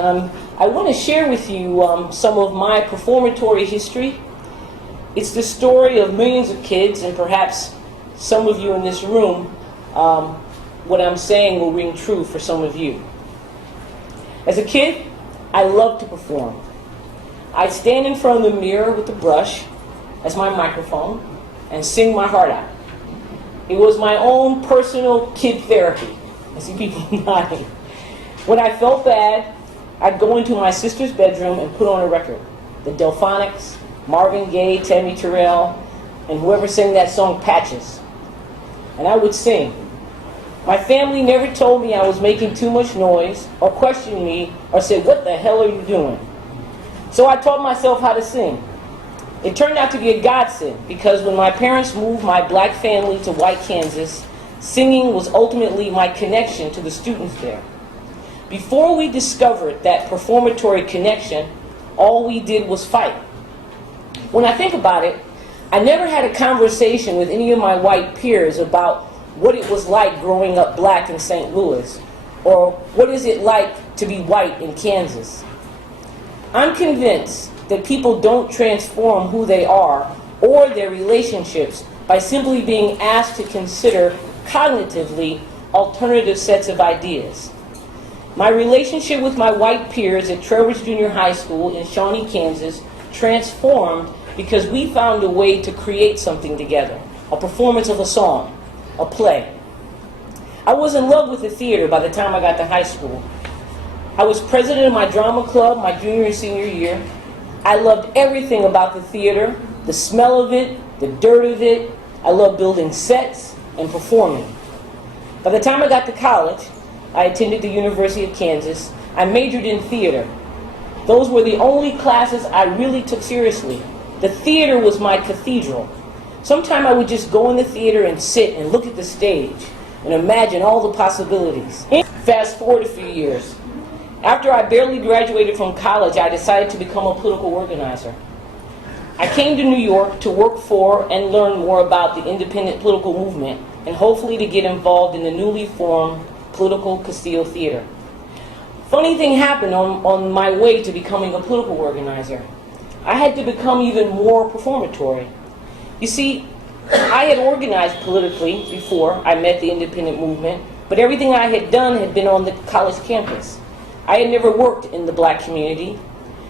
I want to share with you some of my performatory history. It's the story of millions of kids, and perhaps some of you in this room, what I'm saying will ring true for some of you. As a kid, I loved to perform. I'd stand in front of the mirror with the brush as my microphone and sing my heart out. It was my own personal kid therapy. I see people nodding. When I felt bad, I'd go into my sister's bedroom and put on a record. The Delphonics, Marvin Gaye, Tammy Terrell, and whoever sang that song, Patches. And I would sing. My family never told me I was making too much noise, or questioned me, or said, "What the hell are you doing?" So I taught myself how to sing. It turned out to be a godsend, because when my parents moved my black family to White Kansas, singing was ultimately my connection to the students there. Before we discovered that performatory connection, all we did was fight. When I think about it, I never had a conversation with any of my white peers about what it was like growing up black in St. Louis, or what is it like to be white in Kansas. I'm convinced that people don't transform who they are or their relationships by simply being asked to consider cognitively alternative sets of ideas. My relationship with my white peers at Trevors Junior High School in Shawnee, Kansas, transformed because we found a way to create something together, a performance of a song, a play. I was in love with the theater by the time I got to high school. I was president of my drama club my junior and senior year. I loved everything about the theater, the smell of it, the dirt of it. I loved building sets and performing. By the time I got to college, I attended the University of Kansas. I majored in theater. Those were the only classes I really took seriously. The theater was my cathedral. Sometimes I would just go in the theater and sit and look at the stage and imagine all the possibilities. Fast forward a few years. After I barely graduated from college, I decided to become a political organizer. I came to New York to work for and learn more about the independent political movement, and hopefully to get involved in the newly formed Political Castile Theater. Funny thing happened on my way to becoming a political organizer. I had to become even more performatory. You see, I had organized politically before I met the independent movement, but everything I had done had been on the college campus. I had never worked in the black community.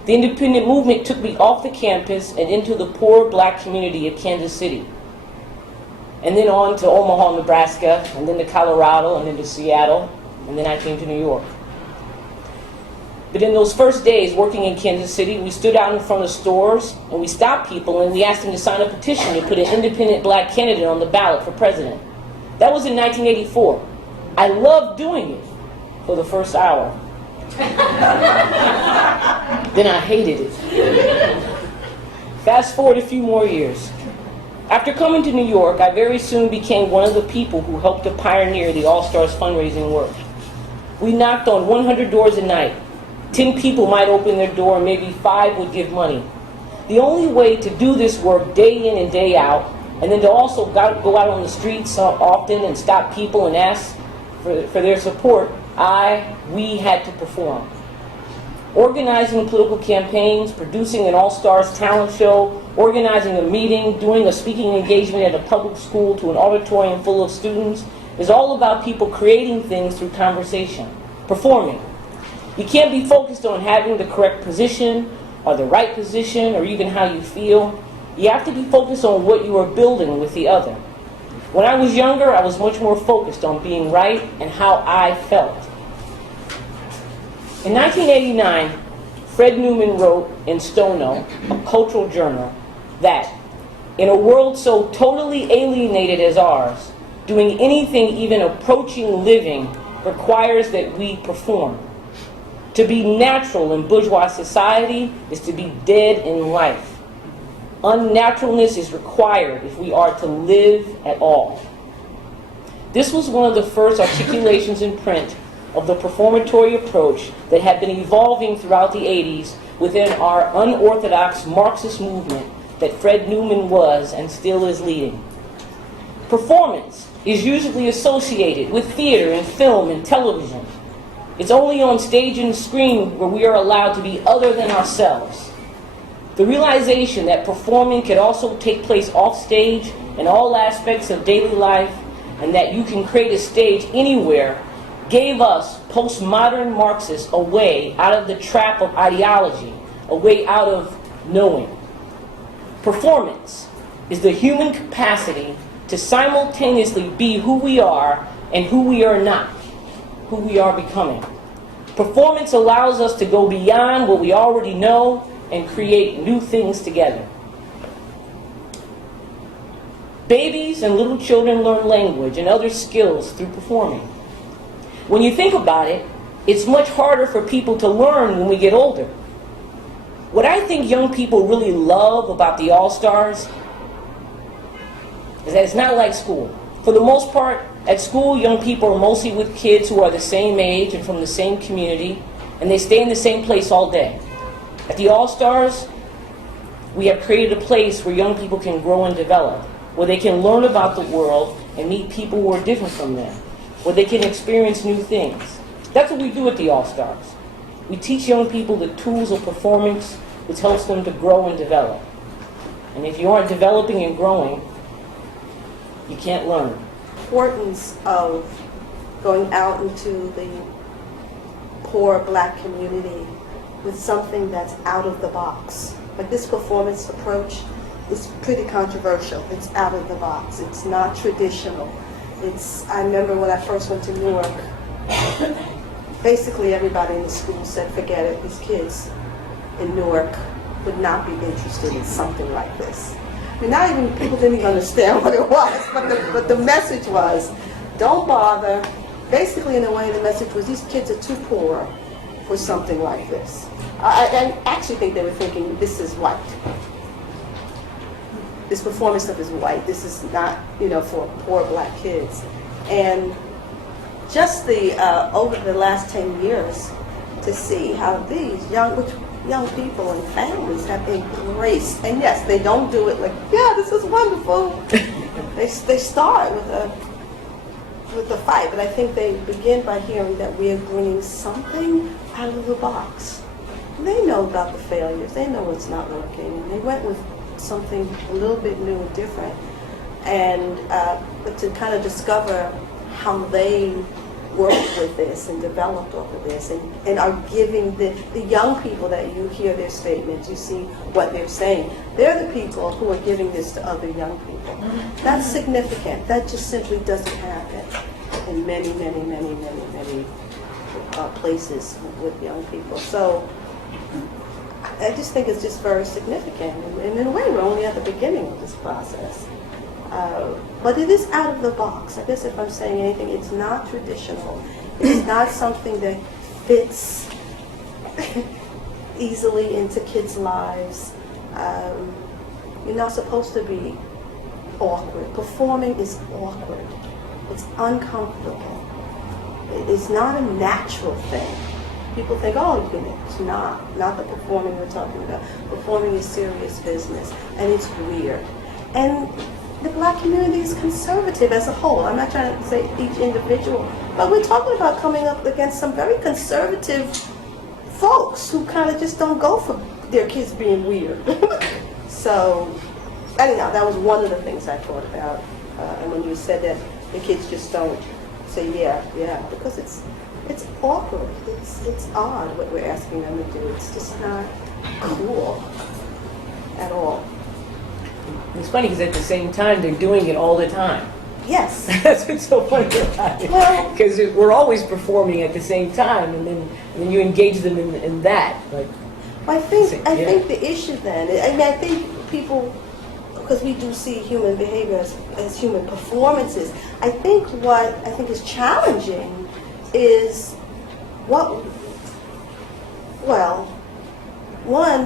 The independent movement took me off the campus and into the poor black community of Kansas City, and then on to Omaha, Nebraska, and then to Colorado, and then to Seattle, and then I came to New York. But in those first days working in Kansas City, we stood out in front of stores, and we stopped people, and we asked them to sign a petition to put an independent black candidate on the ballot for president. That was in 1984. I loved doing it for the first hour. Then I hated it. Fast forward a few more years. After coming to New York, I very soon became one of the people who helped to pioneer the All-Stars fundraising work. We knocked on 100 doors a night. 10 people might open their door, and maybe 5 would give money. The only way to do this work day in and day out, and then to also go out on the streets often and stop people and ask for their support, we had to perform. Organizing political campaigns, producing an all-stars talent show, organizing a meeting, doing a speaking engagement at a public school to an auditorium full of students is all about people creating things through conversation, performing. You can't be focused on having the correct position or the right position or even how you feel. You have to be focused on what you are building with the other. When I was younger, I was much more focused on being right and how I felt. In 1989, Fred Newman wrote in Stono, a cultural journal, that in a world so totally alienated as ours, doing anything even approaching living requires that we perform. To be natural in bourgeois society is to be dead in life. Unnaturalness is required if we are to live at all. This was one of the first articulations in print of the performatory approach that had been evolving throughout the 80s within our unorthodox Marxist movement that Fred Newman was and still is leading. Performance is usually associated with theater and film and television. It's only on stage and screen where we are allowed to be other than ourselves. The realization that performing can also take place off stage in all aspects of daily life, and that you can create a stage anywhere, gave us postmodern Marxists a way out of the trap of ideology, a way out of knowing. Performance is the human capacity to simultaneously be who we are and who we are not, who we are becoming. Performance allows us to go beyond what we already know and create new things together. Babies and little children learn language and other skills through performing. When you think about it, it's much harder for people to learn when we get older. What I think young people really love about the All-Stars is that it's not like school. For the most part, at school, young people are mostly with kids who are the same age and from the same community, and they stay in the same place all day. At the All-Stars, we have created a place where young people can grow and develop, where they can learn about the world and meet people who are different from them, where they can experience new things. That's what we do at the All-Stars. We teach young people the tools of performance, which helps them to grow and develop. And if you aren't developing and growing, you can't learn. Importance of going out into the poor black community with something that's out of the box. Like this performance approach is pretty controversial. It's out of the box. It's not traditional. I remember when I first went to Newark, basically everybody in the school said, forget it, these kids in Newark would not be interested in something like this. I mean, not even, people didn't even understand what it was, but the message was, don't bother. Basically, in a way, the message was, these kids are too poor for something like this. I actually think they were thinking, this is white. This performance stuff is white. This is not, for poor black kids. And just over the last 10 years, to see how these young people and families have embraced, and yes, they don't do it like, yeah, this is wonderful. They start with the fight, but I think they begin by hearing that we are bringing something out of the box. They know about the failures. They know it's not working, and they went with something a little bit new and different, and but to kind of discover how they worked with this and developed over this, and are giving the young people that you hear their statements, you see what they're saying. They're the people who are giving this to other young people. That's significant. That just simply doesn't happen in many places with young people. So I just think it's just very significant. And in a way, we're only at the beginning of this process. But it is out of the box. I guess if I'm saying anything, it's not traditional. It's not something that fits easily into kids' lives. You're not supposed to be awkward. Performing is awkward. It's uncomfortable. It's not a natural thing. People think, oh, it's not the performing we're talking about. Performing is serious business, and it's weird. And the black community is conservative as a whole. I'm not trying to say each individual, but we're talking about coming up against some very conservative folks who kind of just don't go for their kids being weird. So, anyhow, that was one of the things I thought about. And when you said that the kids just don't say yeah, because it's awkward. It's odd what we're asking them to do. It's just not cool at all. It's funny because at the same time, they're doing it all the time. Yes. That's what's so funny about it. Because we're always performing at the same time, and then you engage them in that. Like, I think the issue then, I think people, because we do see human behavior as human performances, I think what I think is challenging is one,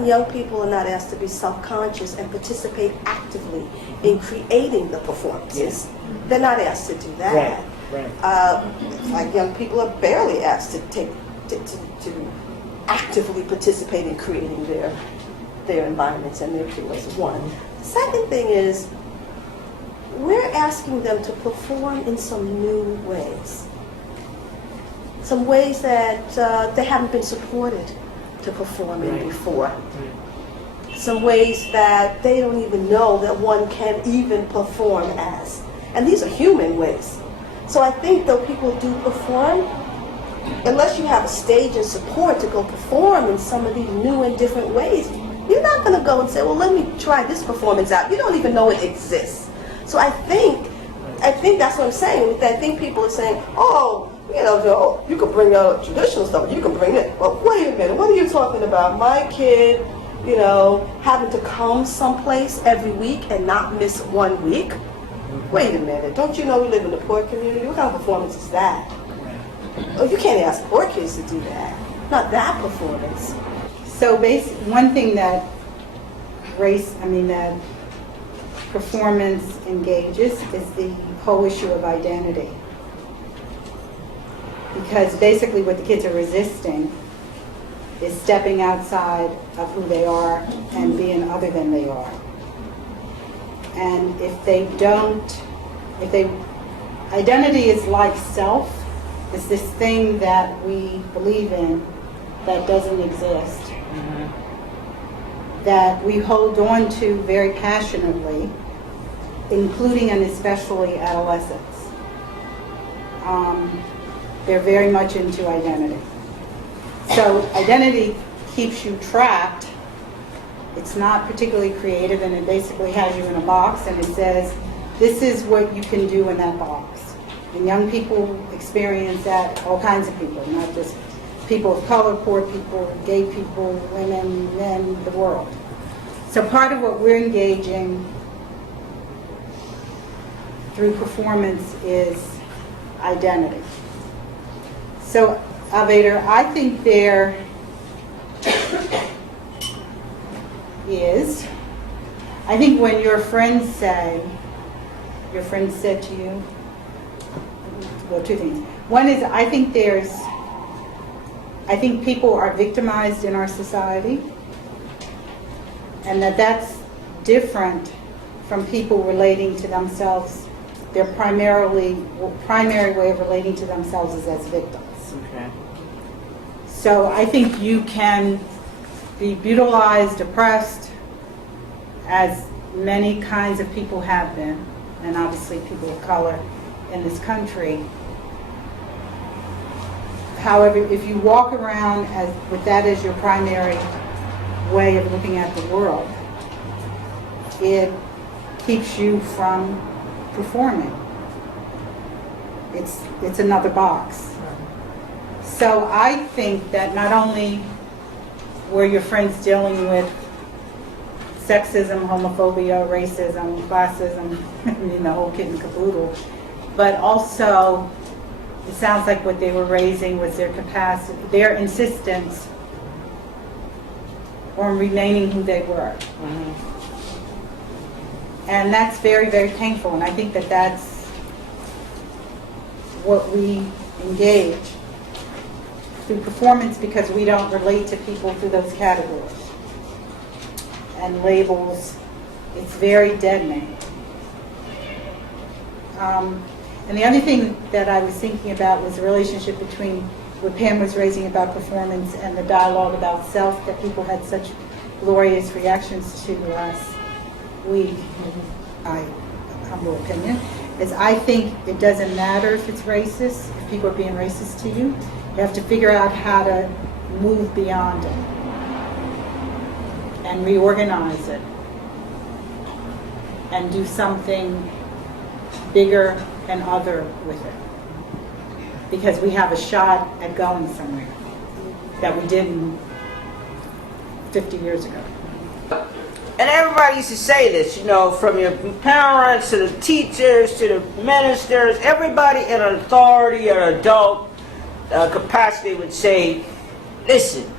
young people are not asked to be self-conscious and participate actively in creating the performances. Yes. They're not asked to do that. Right. Like young people are barely asked to actively participate in creating their environments and their fields. One. The second thing is we're asking them to perform in some new ways. some ways that they haven't been supported to perform in before. Some ways that they don't even know that one can even perform as. And these are human ways. So I think though people do perform, unless you have a stage and support to go perform in some of these new and different ways, you're not going to go and say, well, let me try this performance out. You don't even know it exists. So I think that's what I'm saying. I think people are saying, oh, you can bring out traditional stuff, you can bring it. Well, wait a minute, what are you talking about? My kid, having to come someplace every week and not miss 1 week? Wait a minute, don't you know we live in a poor community? What kind of performance is that? Oh, you can't ask poor kids to do that. Not that performance. So one thing that that performance engages is the whole issue of identity. Because basically what the kids are resisting is stepping outside of who they are and being other than they are. And identity is like self. It's this thing that we believe in that doesn't exist, that we hold on to very passionately, including and especially adolescents. They're very much into identity. So identity keeps you trapped. It's not particularly creative, and it basically has you in a box, and it says, this is what you can do in that box. And young people experience that, all kinds of people, not just people of color, poor people, gay people, women, men, the world. So part of what we're engaging through performance is identity. So, Alvader, I think there is, I think when your friends said to you, well, two things. One is, I think people are victimized in our society, and that's different from people relating to themselves. Their primary way of relating to themselves is as victims. Okay. So I think you can be brutalized, oppressed, as many kinds of people have been, and obviously people of color in this country. However, if you walk around with that as your primary way of looking at the world, it keeps you from performing. It's another box. So I think that not only were your friends dealing with sexism, homophobia, racism, classism, the whole kit and caboodle, but also it sounds like what they were raising was their capacity, their insistence on remaining who they were. And that's very, very painful, and I think that that's what we engage through performance, because we don't relate to people through those categories and labels. It's very deadening. And the other thing that I was thinking about was the relationship between what Pam was raising about performance and the dialogue about self that people had such glorious reactions to last week. My humble opinion is I think it doesn't matter if it's racist, if people are being racist to you. You have to figure out how to move beyond it and reorganize it and do something bigger and other with it. Because we have a shot at going somewhere that we didn't 50 years ago. And everybody used to say this, from your parents to the teachers to the ministers, everybody in an authority or adult capacity would say, listen,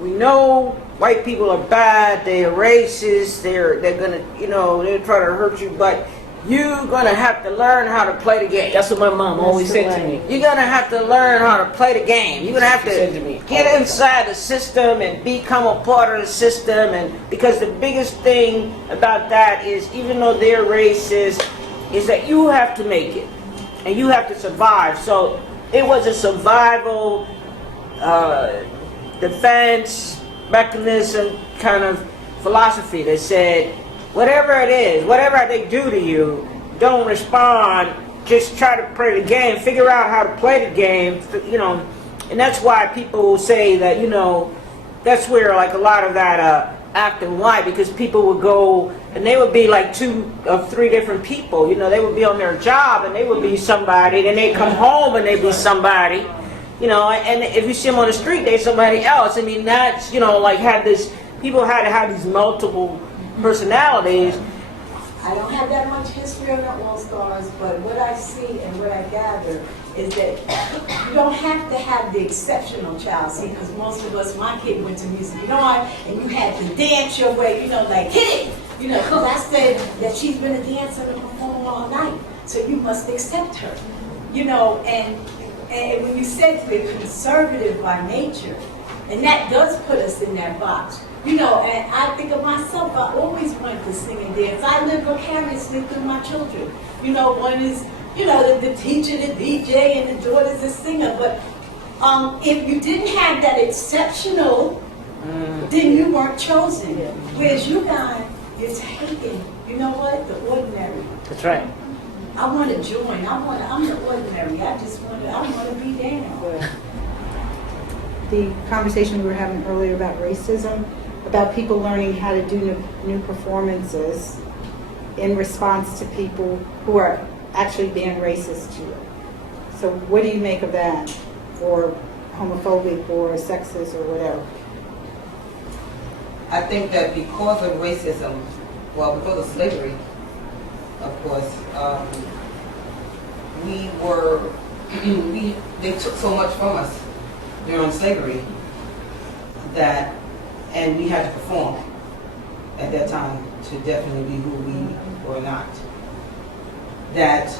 we know white people are bad, they're racist, they're gonna, they're trying to hurt you, but you're gonna have to learn how to play the game. That's what my mom always said to me. You're gonna have to learn how to play the game. You're gonna have to get inside the system and become a part of the system. And because the biggest thing about that is, even though they're racist, is that you have to make it and you have to survive. So it was a survival defense mechanism kind of philosophy that said, whatever it is, whatever they do to you, don't respond. Just try to play the game. Figure out how to play the game. You know, and that's why people say that. You know, that's where like a lot of that acting white, because people would go and they would be like 2 or 3 different people. You know, they would be on their job and they would be somebody. Then they come home and they'd be somebody. You know, and if you see them on the street, they're somebody else. I mean, that's, you know, like people had to have these multiple personalities. I don't have that much history on the All-Stars, but what I see and what I gather is that you don't have to have the exceptional child. See, because most of us, my kid went to music, you know what? And you had to dance your way, you know, like, hit it! You know, because I said that she's been a dancer and a performer all night, so you must accept her. You know, and when you said we're conservative by nature, and that does put us in that box. You know, and I think of myself, I always wanted to sing and dance. I live vicariously through my children. You know, one is, you know, the teacher, the DJ, and the daughter's a singer. But if you didn't have that exceptional, then you weren't chosen. Whereas you guys, you're taking, you know what, the ordinary. That's right. I want to join. I'm the ordinary. I want to be down. The conversation we were having earlier about racism, about people learning how to do new performances in response to people who are actually being racist to you. So what do you make of that? Or homophobic or sexist or whatever? I think that because of racism, well, because of slavery, of course, they took so much from us during slavery that, and we had to perform at that time to definitely be who we were not. That,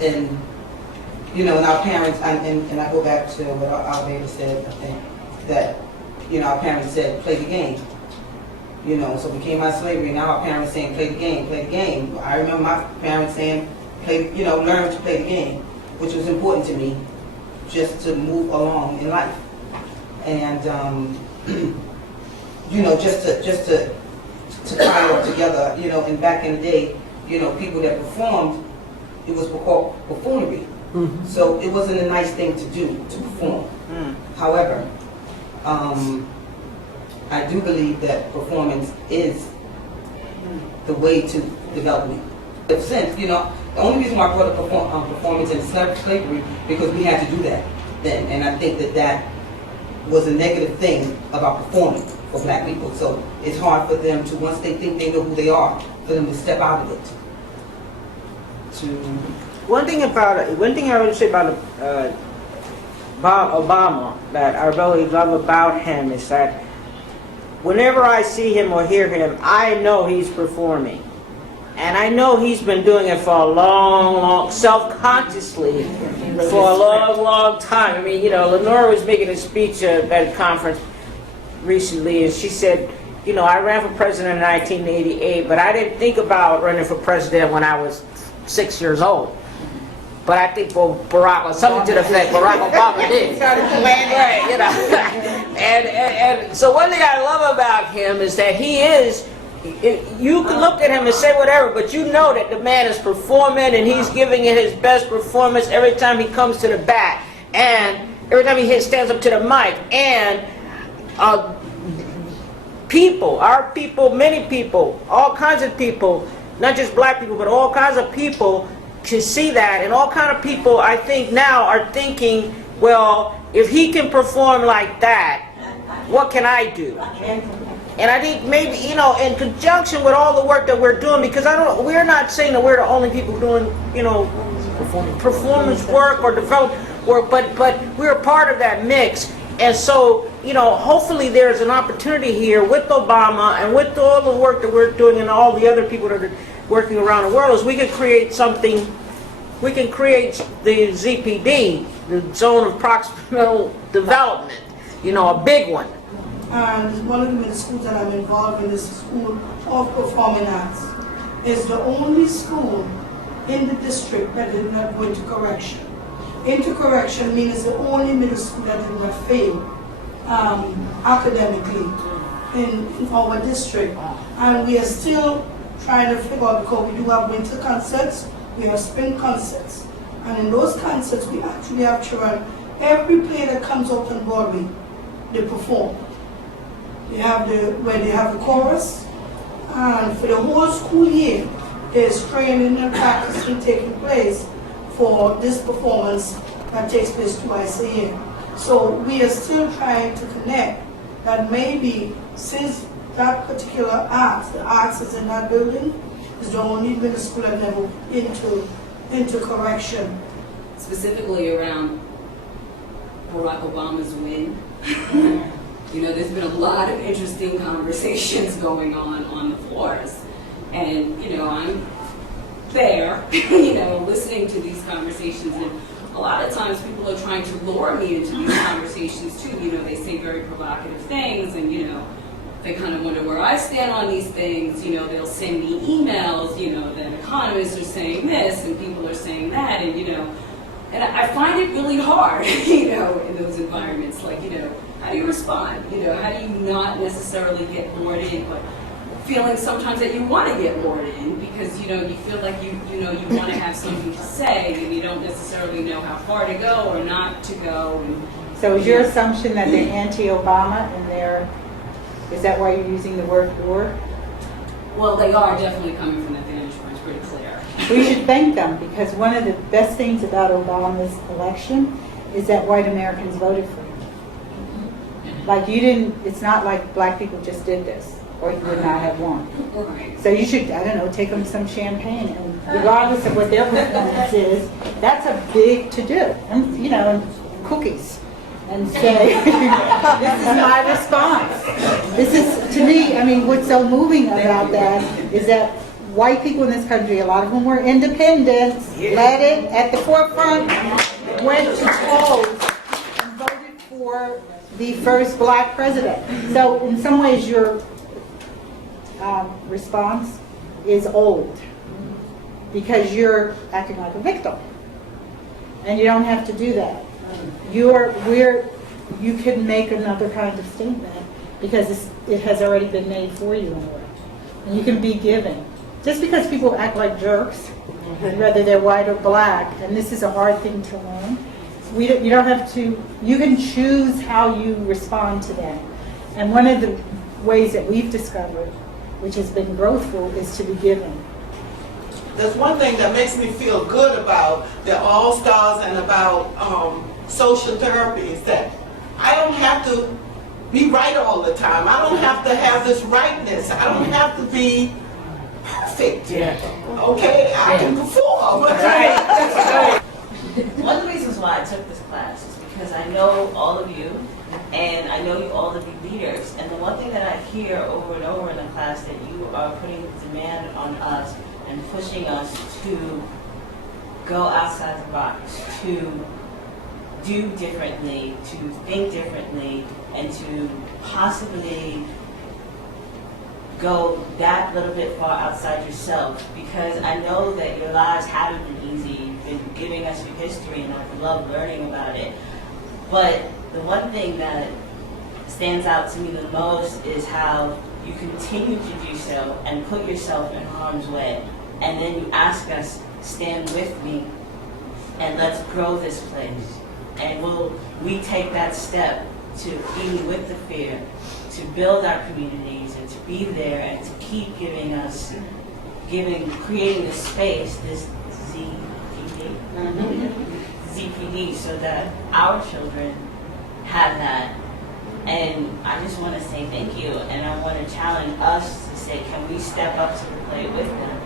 and you know, and our parents, and I go back to what our baby said, I think, that, you know, our parents said, play the game. You know, so we came out of slavery, now our parents saying, play the game, play the game. I remember my parents saying, play, you know, learn to play the game, which was important to me, just to move along in life. And, you know, just to tie it all together, you know, and back in the day, you know, people that performed, it was called performery. Mm-hmm. So it wasn't a nice thing to do, to perform. Mm. However, I do believe that performance is the way to development. Since, you know, the only reason why I brought up performance in slavery, because we had to do that then. And I think that was a negative thing about performing for black people. So it's hard for them to, once they think they know who they are, for them to step out of it. One thing I would say about Obama that I really love about him is that whenever I see him or hear him, I know he's performing. And I know he's been doing it for a long, self-consciously, for a long time. I mean, you know, Lenore was making a speech at a conference recently, and she said, you know, I ran for president in 1988, but I didn't think about running for president when I was 6 years old. But I think Barack, or something to the effect, Barack Obama did. Right, you know. and so one thing I love about him is that he is, you can look at him and say whatever, but you know that the man is performing and he's giving it his best performance every time he comes to the bat, and every time he stands up to the mic. And people, our people, many people, all kinds of people, not just black people, but all kinds of people to see that, and all kind of people I think now are thinking, well, if he can perform like that, what can I do? And I think maybe, you know, in conjunction with all the work that we're doing, because we're not saying that we're the only people doing, you know, performance work or development work, but we're part of that mix. And so, you know, hopefully there's an opportunity here with Obama and with all the work that we're doing and all the other people that are working around the world, is we can create something, we can create the ZPD, the Zone of Proximal Development, you know, a big one. One of the middle schools that I'm involved in is the School of Performing Arts. It's the only school in the district that did not go into correction. Intercorrection means it's the only middle school that did not fail academically in our district. And we are still trying to figure out, because we do have winter concerts, we have spring concerts. And in those concerts, we actually have children. Every play that comes out on Broadway, they perform. They have where they have the chorus, and for the whole school year, there's training and practicing taking place for this performance that takes place twice a year. So we are still trying to connect that maybe since that particular arts, the arts is in that building, is the only middle school that never into correction. Specifically around Barack Obama's win. You know, there's been a lot of interesting conversations going on the floors. And, you know, I'm there, you know, listening to these conversations, and a lot of times people are trying to lure me into these conversations too. You know, they say very provocative things, and, you know, they kind of wonder where I stand on these things. You know, they'll send me emails, you know, that economists are saying this and people are saying that, and, you know, and I find it really hard, you know, in those environments. Like, you know, how do you respond? You know, how do you not necessarily get lured in, but feeling sometimes that you want to get lured in because, you know, you feel like you know, you want to have something to say and you don't necessarily know how far to go or not to go. And, So is your assumption that they're anti-Obama and is that why you're using the word or? well, they are definitely coming from that vantage point, it's pretty clear. We should thank them, because one of the best things about Obama's election is that white Americans voted for him. Like you didn't, it's not like black people just did this, or you would not have won. Right. So you should, I don't know, take them some champagne, and regardless of what their performance is, that's a big to-do. And, you know, and cookies. And say, this is my response. This is, to me, I mean, what's so moving about that is that white people in this country, a lot of them were independents, led it at the forefront, went to polls, and voted for the first black president. So in some ways, your response is old, because you're acting like a victim. And you don't have to do that. You can make another kind of statement because it has already been made for you in a way. And you can be giving. Just because people act like jerks, whether they're white or black, and this is a hard thing to learn, you don't have to, you can choose how you respond to them. And one of the ways that we've discovered, which has been growthful, is to be giving. There's one thing that makes me feel good about the All-Stars and about social therapy is that I don't have to be right all the time. I don't have to have this rightness. I don't have to be perfect. Okay, I can perform. One of the reasons why I took this class is because I know all of you, and I know you all to be leaders. And the one thing that I hear over and over in the class, that you are putting demand on us and pushing us to go outside the box, to do differently, to think differently, and to possibly go that little bit far outside yourself. Because I know that your lives haven't been easy. You've been giving us your history, and I love learning about it. But the one thing that stands out to me the most is how you continue to do so and put yourself in harm's way. And then you ask us, stand with me, and let's grow this place. And will we take that step to, even with the fear, to build our communities and to be there and to keep giving us, creating this space, this ZPD, so that our children have that. And I just want to say thank you, and I want to challenge us to say, can we step up to the plate with them,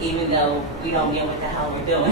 even though we don't know what the hell we're doing.